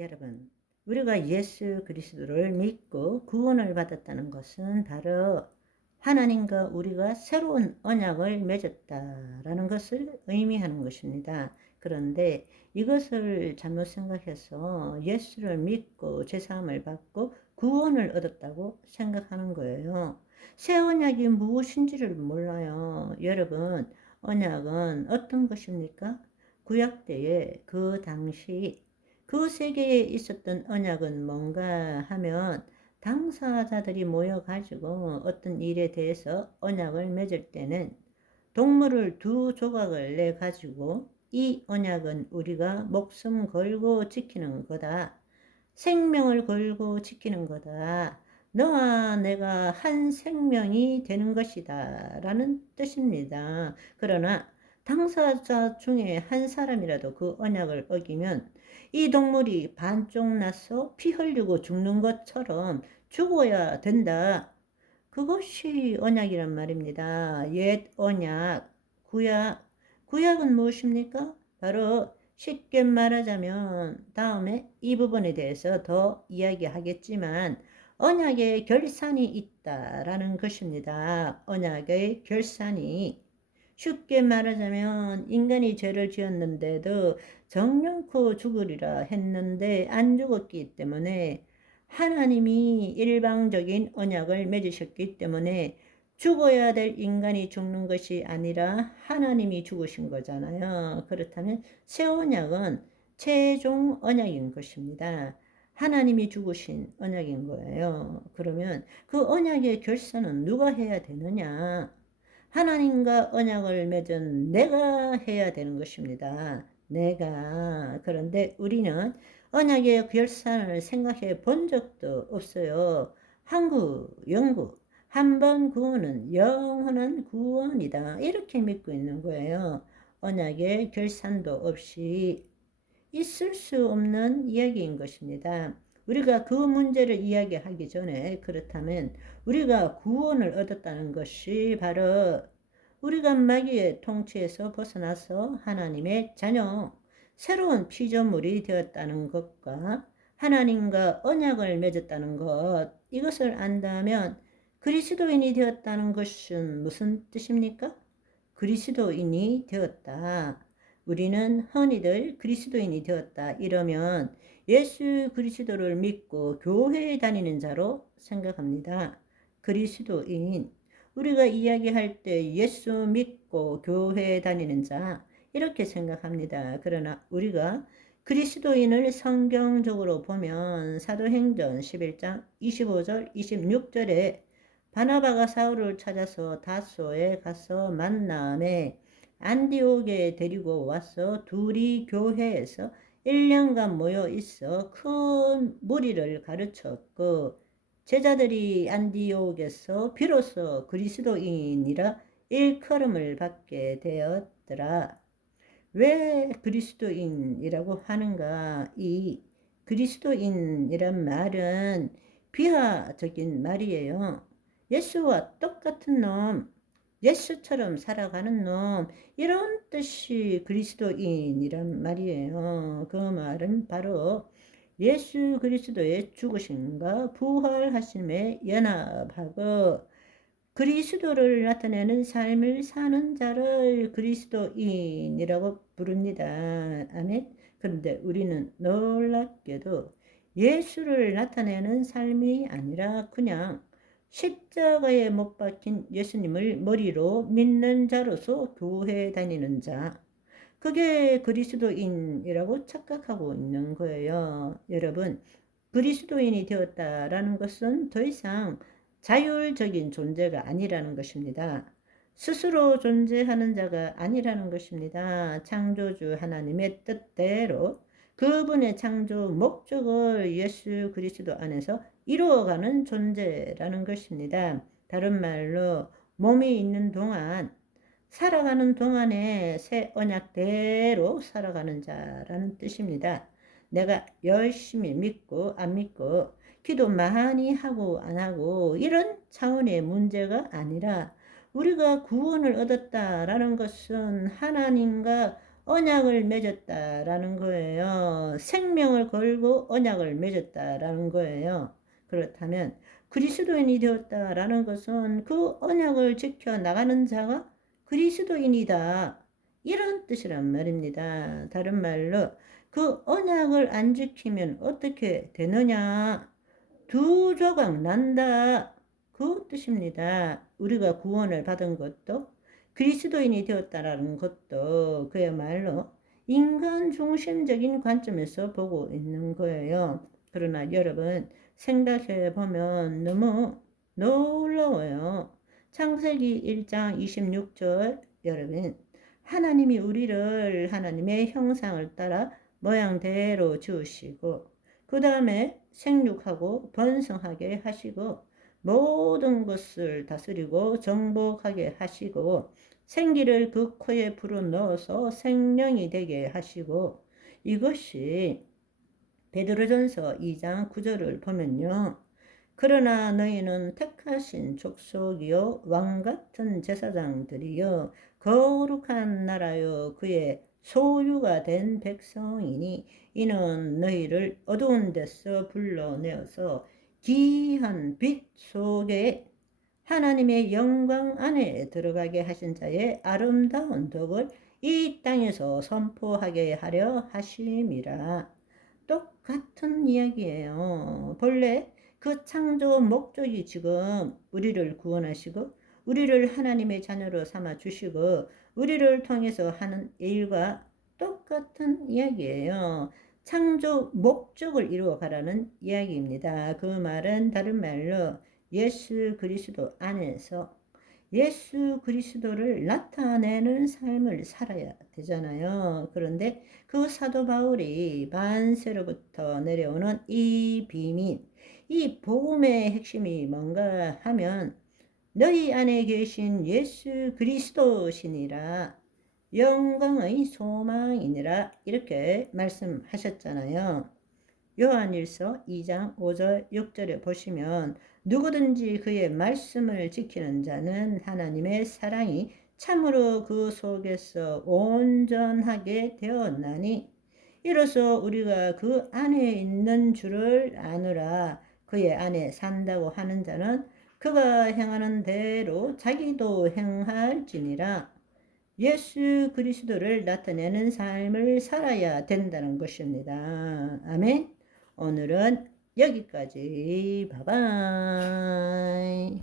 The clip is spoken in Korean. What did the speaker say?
여러분, 우리가 예수 그리스도를 믿고 구원을 받았다는 것은 바로 하나님과 우리가 새로운 언약을 맺었다라는 것을 의미하는 것입니다. 그런데 이것을 잘못 생각해서 예수를 믿고 죄사함을 받고 구원을 얻었다고 생각하는 거예요. 새 언약이 무엇인지를 몰라요. 여러분, 언약은 어떤 것입니까? 구약 때에 그 당시 그 세계에 있었던 언약은 뭔가 하면 당사자들이 모여가지고 어떤 일에 대해서 언약을 맺을 때는 동물을 두 조각을 내 가지고 이 언약은 우리가 목숨 걸고 지키는 거다. 생명을 걸고 지키는 거다. 너와 내가 한 생명이 되는 것이다. 라는 뜻입니다. 그러나 당사자 중에 한 사람이라도 그 언약을 어기면 이 동물이 반쪽 나서 피 흘리고 죽는 것처럼 죽어야 된다. 그것이 언약이란 말입니다. 옛 언약, 구약. 구약은 무엇입니까? 바로 쉽게 말하자면 다음에 이 부분에 대해서 더 이야기하겠지만 언약의 결산이 있다라는 것입니다. 언약의 결산이 쉽게 말하자면 인간이 죄를 지었는데도 정령코 죽으리라 했는데 안 죽었기 때문에 하나님이 일방적인 언약을 맺으셨기 때문에 죽어야 될 인간이 죽는 것이 아니라 하나님이 죽으신 거잖아요. 그렇다면 새 언약은 최종 언약인 것입니다. 하나님이 죽으신 언약인 거예요. 그러면 그 언약의 결산은 누가 해야 되느냐? 하나님과 언약을 맺은 내가 해야 되는 것입니다. 내가. 그런데 우리는 언약의 결산을 생각해 본 적도 없어요. 한국, 영국, 한 번 구원은 영원한 구원이다. 이렇게 믿고 있는 거예요. 언약의 결산도 없이 있을 수 없는 이야기인 것입니다. 우리가 그 문제를 이야기하기 전에 그렇다면 우리가 구원을 얻었다는 것이 바로 우리가 마귀의 통치에서 벗어나서 하나님의 자녀, 새로운 피조물이 되었다는 것과 하나님과 언약을 맺었다는 것, 이것을 안다면 그리스도인이 되었다는 것은 무슨 뜻입니까? 그리스도인이 되었다. 우리는 흔히들 그리스도인이 되었다 이러면 예수 그리스도를 믿고 교회에 다니는 자로 생각합니다. 그리스도인, 우리가 이야기할 때 예수 믿고 교회에 다니는 자 이렇게 생각합니다. 그러나 우리가 그리스도인을 성경적으로 보면 사도행전 11장 25절 26절에 바나바가 사울을 찾아서 다소에 가서 만남에 안디옥에 데리고 와서 둘이 교회에서 1년간 모여 있어 큰 무리를 가르쳤고 제자들이 안디옥에서 비로소 그리스도인이라 일컬음을 받게 되었더라. 왜 그리스도인이라고 하는가? 이 그리스도인이란 말은 비하적인 말이에요. 예수와 똑같은 놈, 예수처럼 살아가는 놈, 이런 뜻이 그리스도인이란 말이에요. 그 말은 바로 예수 그리스도의 죽으심과 부활하심에 연합하고 그리스도를 나타내는 삶을 사는 자를 그리스도인이라고 부릅니다. 아멘. 그런데 우리는 놀랍게도 예수를 나타내는 삶이 아니라 그냥 십자가에 못 박힌 예수님을 머리로 믿는 자로서 교회에 다니는 자. 그게 그리스도인이라고 착각하고 있는 거예요. 여러분, 그리스도인이 되었다라는 것은 더 이상 자율적인 존재가 아니라는 것입니다. 스스로 존재하는 자가 아니라는 것입니다. 창조주 하나님의 뜻대로 그분의 창조 목적을 예수 그리스도 안에서 이루어가는 존재라는 것입니다. 다른 말로 몸이 있는 동안 살아가는 동안에 새 언약대로 살아가는 자라는 뜻입니다. 내가 열심히 믿고 안 믿고 기도 많이 하고 안 하고 이런 차원의 문제가 아니라 우리가 구원을 얻었다라는 것은 하나님과 언약을 맺었다라는 거예요. 생명을 걸고 언약을 맺었다라는 거예요. 그렇다면 그리스도인이 되었다라는 것은 그 언약을 지켜 나가는 자가 그리스도인이다. 이런 뜻이란 말입니다. 다른 말로 그 언약을 안 지키면 어떻게 되느냐? 두 조각 난다. 그 뜻입니다. 우리가 구원을 받은 것도 그리스도인이 되었다라는 것도 그야말로 인간 중심적인 관점에서 보고 있는 거예요. 그러나 여러분 생각해 보면 너무 놀라워요. 창세기 1장 26절 여러분 하나님이 우리를 하나님의 형상을 따라 모양대로 지으시고 그 다음에 생육하고 번성하게 하시고 모든 것을 다스리고 정복하게 하시고 생기를 그 코에 불어넣어서 생명이 되게 하시고 이것이 베드로전서 2장 9절을 보면요. 그러나 너희는 택하신 족속이요 왕같은 제사장들이요 거룩한 나라요 그의 소유가 된 백성이니 이는 너희를 어두운 데서 불러내어서 귀한 빛 속에 하나님의 영광 안에 들어가게 하신 자의 아름다운 덕을 이 땅에서 선포하게 하려 하심이라. 똑같은 이야기예요. 본래 그 창조 목적이 지금 우리를 구원하시고 우리를 하나님의 자녀로 삼아 주시고 우리를 통해서 하는 일과 똑같은 이야기예요. 창조 목적을 이루어 가라는 이야기입니다. 그 말은 다른 말로 예수 그리스도 안에서 예수 그리스도를 나타내는 삶을 살아야 되잖아요. 그런데 그 사도 바울이 만세로부터 내려오는 이 비밀, 이 복음의 핵심이 뭔가 하면 너희 안에 계신 예수 그리스도시니라 영광의 소망이니라 이렇게 말씀하셨잖아요. 요한일서 2장 5절 6절에 보시면 누구든지 그의 말씀을 지키는 자는 하나님의 사랑이 참으로 그 속에서 온전하게 되었나니 이로써 우리가 그 안에 있는 줄을 아노라. 그의 안에 산다고 하는 자는 그가 행하는 대로 자기도 행할지니라. 예수 그리스도를 나타내는 삶을 살아야 된다는 것입니다. 아멘. 오늘은 여기까지. 바이바이.